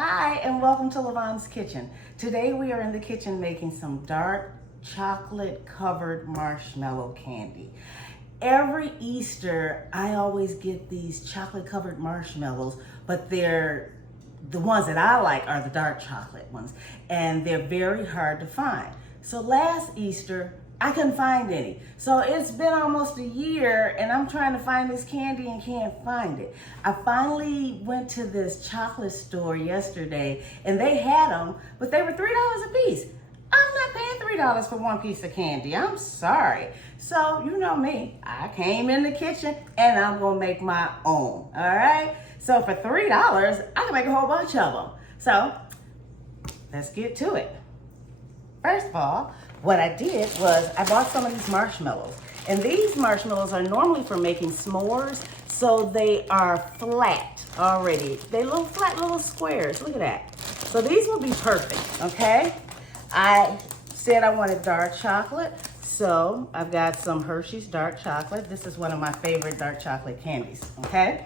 Hi, and welcome to Lavonne's Kitchen. Today we are in the kitchen making some dark chocolate covered marshmallow candy. Every Easter, I always get these chocolate covered marshmallows, but the ones that I like are the dark chocolate ones, and they're very hard to find. So last Easter, I couldn't find any. So it's been almost a year and I'm trying to find this candy and can't find it. I finally went to this chocolate store yesterday and they had them, but they were $3 a piece. I'm not paying $3 for one piece of candy. I'm sorry. So you know me, I came in the kitchen and I'm gonna make my own, all right? So for $3, I can make a whole bunch of them. So let's get to it. First of all, what I did was I bought some of these marshmallows. And these marshmallows are normally for making s'mores, so they are flat already. They little flat little squares, look at that. So these will be perfect, okay? I said I wanted dark chocolate, so I've got some Hershey's dark chocolate. This is one of my favorite dark chocolate candies, okay?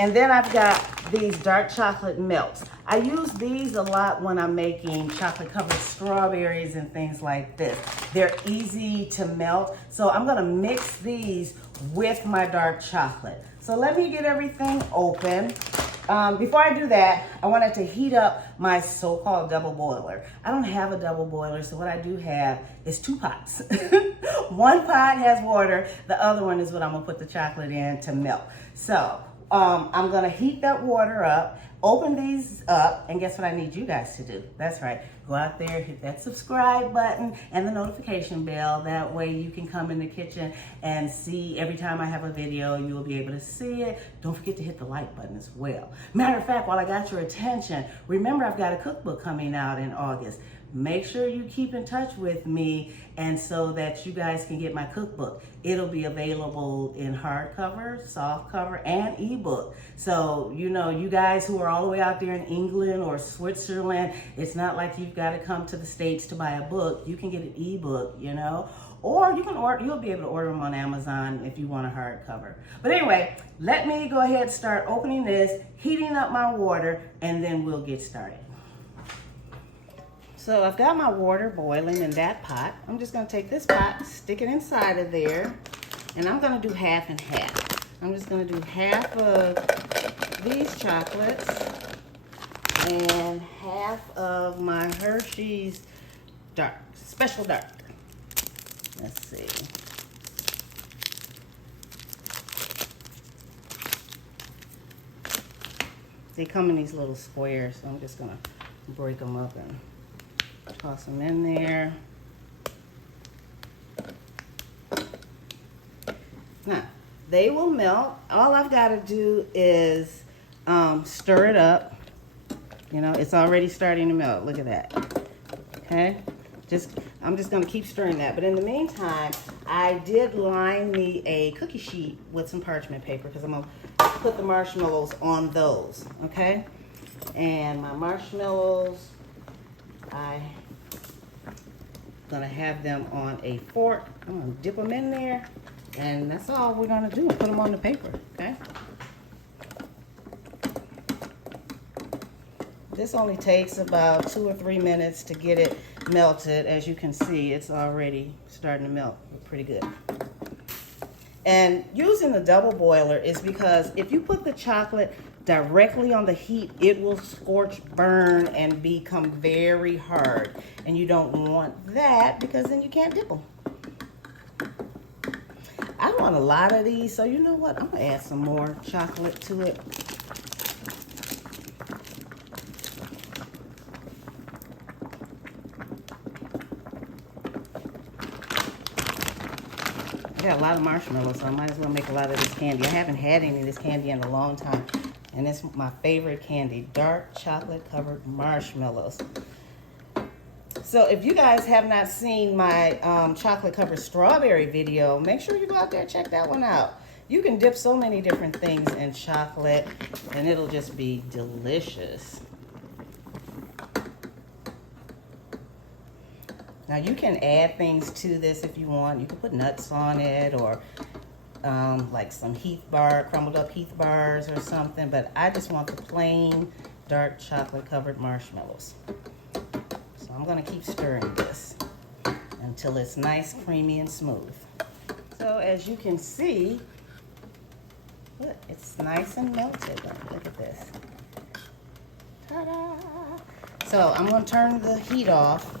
And then I've got these dark chocolate melts. I use these a lot when I'm making chocolate covered strawberries and things like this. They're easy to melt, so I'm gonna mix these with my dark chocolate. So let me get everything open. Before I do that, I wanted to heat up my so-called double boiler. I don't have a double boiler, so what I do have is two pots. One pot has water, the other one is what I'm gonna put the chocolate in to melt. So I'm gonna heat that water up, open these up, and guess what I need you guys to do? That's right, go out there, hit that subscribe button and the notification bell. That way you can come in the kitchen and see every time I have a video, you'll be able to see it. Don't forget to hit the like button as well. Matter of fact, while I got your attention, remember I've got a cookbook coming out in August. Make sure you keep in touch with me and so that you guys can get my cookbook. It'll be available in hardcover, softcover, and ebook. So, you know, you guys who are all the way out there in England or Switzerland, it's not like you've got to come to the States to buy a book. You can get an ebook, you know, or you can order, you'll be able to order them on Amazon if you want a hardcover. But anyway, let me go ahead and start opening this, heating up my water, and then we'll get started. So I've got my water boiling in that pot. I'm just gonna take this pot, stick it inside of there, and I'm gonna do half and half. I'm just gonna do half of these chocolates and half of my Hershey's dark, special dark. Let's see. They come in these little squares, so I'm just gonna break them up and toss them in there. Now, they will melt. All I've got to do is stir it up. You know, it's already starting to melt. Look at that. Okay? I'm just going to keep stirring that. But in the meantime, I did line me a cookie sheet with some parchment paper because I'm going to put the marshmallows on those. Okay? And my marshmallows, I'm gonna have them on a fork. I'm gonna dip them in there, and that's all we're gonna do. Put them on the paper, okay? This only takes about 2 or 3 minutes to get it melted. As you can see, it's already starting to melt pretty good. And using the double boiler is because if you put the chocolate directly on the heat, it will scorch, burn, and become very hard. And you don't want that because then you can't dip them. I want a lot of these, so you know what? I'm gonna add some more chocolate to it. I got a lot of marshmallows, so I might as well make a lot of this candy. I haven't had any of this candy in a long time. And it's my favorite candy, dark chocolate covered marshmallows. So if you guys have not seen my chocolate covered strawberry video, make sure you go out there and check that one out. You can dip so many different things in chocolate and it'll just be delicious. Now you can add things to this if you want. You can put nuts on it or like some Heath bar, crumbled up Heath bars or something, but I just want the plain dark chocolate covered marshmallows. So I'm gonna keep stirring this until it's nice, creamy, and smooth. So as you can see, look, it's nice and melted. Look at this. Ta-da! So I'm gonna turn the heat off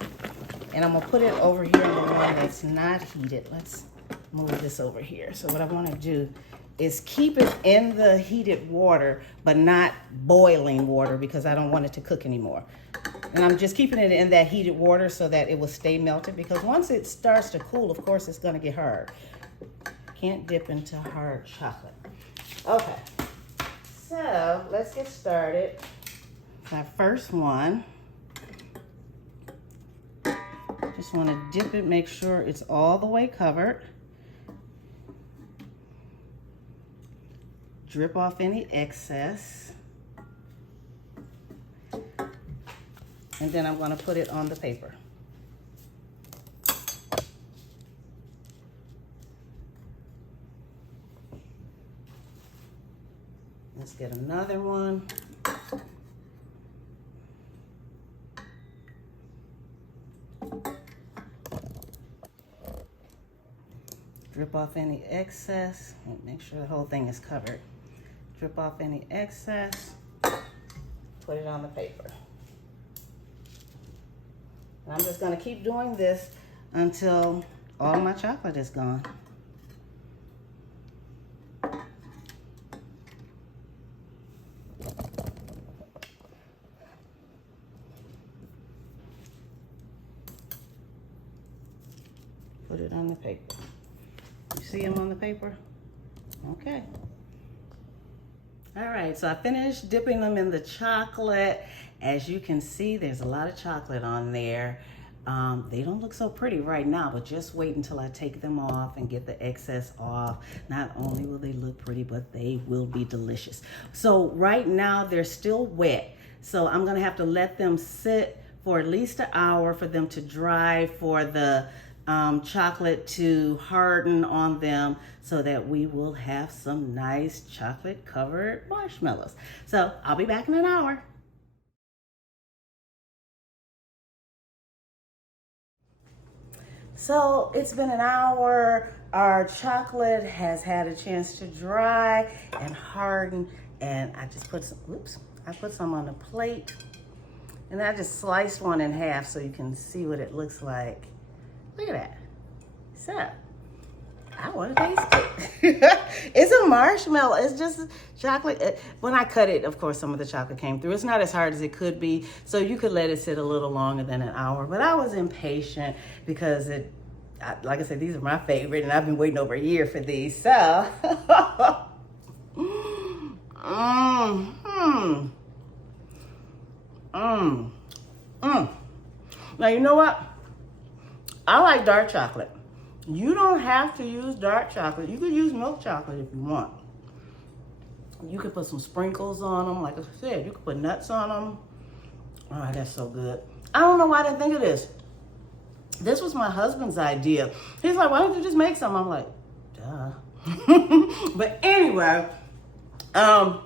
and I'm gonna put it over here in the one that's not heated. Let's move this over here. So what I wanna do is keep it in the heated water, but not boiling water because I don't want it to cook anymore. And I'm just keeping it in that heated water so that it will stay melted, because once it starts to cool, of course, it's gonna get hard. Can't dip into hard chocolate. Okay, so let's get started. My first one, just wanna dip it, make sure it's all the way covered. Drip off any excess. And then I'm gonna put it on the paper. Let's get another one. Drip off any excess. Make sure the whole thing is covered. Drip off any excess. Put it on the paper. And I'm just gonna keep doing this until all my chocolate is gone. Put it on the paper. You see them on the paper? Okay. All right, so I finished dipping them in the chocolate. As you can see, there's a lot of chocolate on there. They don't look so pretty right now, but just wait until I take them off and get the excess off. Not only will they look pretty, but they will be delicious. So right now they're still wet. So I'm gonna have to let them sit for at least an hour for them to dry, for the chocolate to harden on them, so that we will have some nice chocolate covered marshmallows. So I'll be back in an hour. So it's been an hour. Our chocolate has had a chance to dry and harden, and I just put some, I put some on a plate, and I just sliced one in half so you can see what it looks like. Look at that. So, I want to taste it. It's a marshmallow. It's just chocolate. When I cut it, of course, some of the chocolate came through. It's not as hard as it could be, so you could let it sit a little longer than an hour. But I was impatient because like I said, these are my favorite, and I've been waiting over a year for these. So, Now, you know what? I like dark chocolate. You don't have to use dark chocolate. You could use milk chocolate if you want. You could put some sprinkles on them. Like I said, you could put nuts on them. Oh, that's so good. I don't know why I didn't think of this. This was my husband's idea. He's like, why don't you just make some? I'm like, duh. But anyway,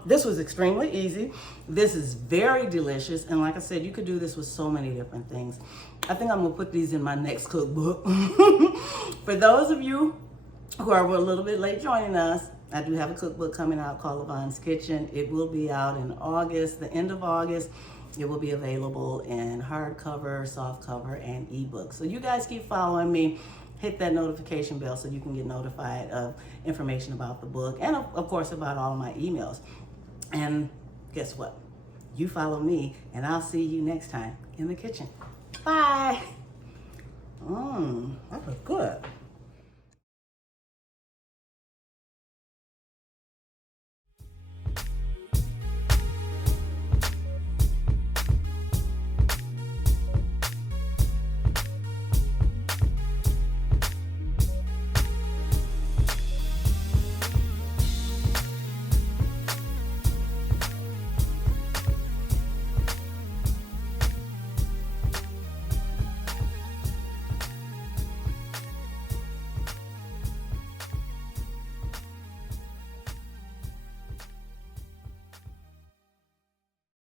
this was extremely easy. This is very delicious. And like I said, you could do this with so many different things. I think I'm gonna put these in my next cookbook. For those of you who are a little bit late joining us, I do have a cookbook coming out called Lavonne's Kitchen. It will be out in August, the end of August. It will be available in hardcover, softcover, and ebook. So you guys keep following me. Hit that notification bell so you can get notified of information about the book, and of course about all my emails. And guess what? You follow me, and I'll see you next time in the kitchen. Bye. That was good.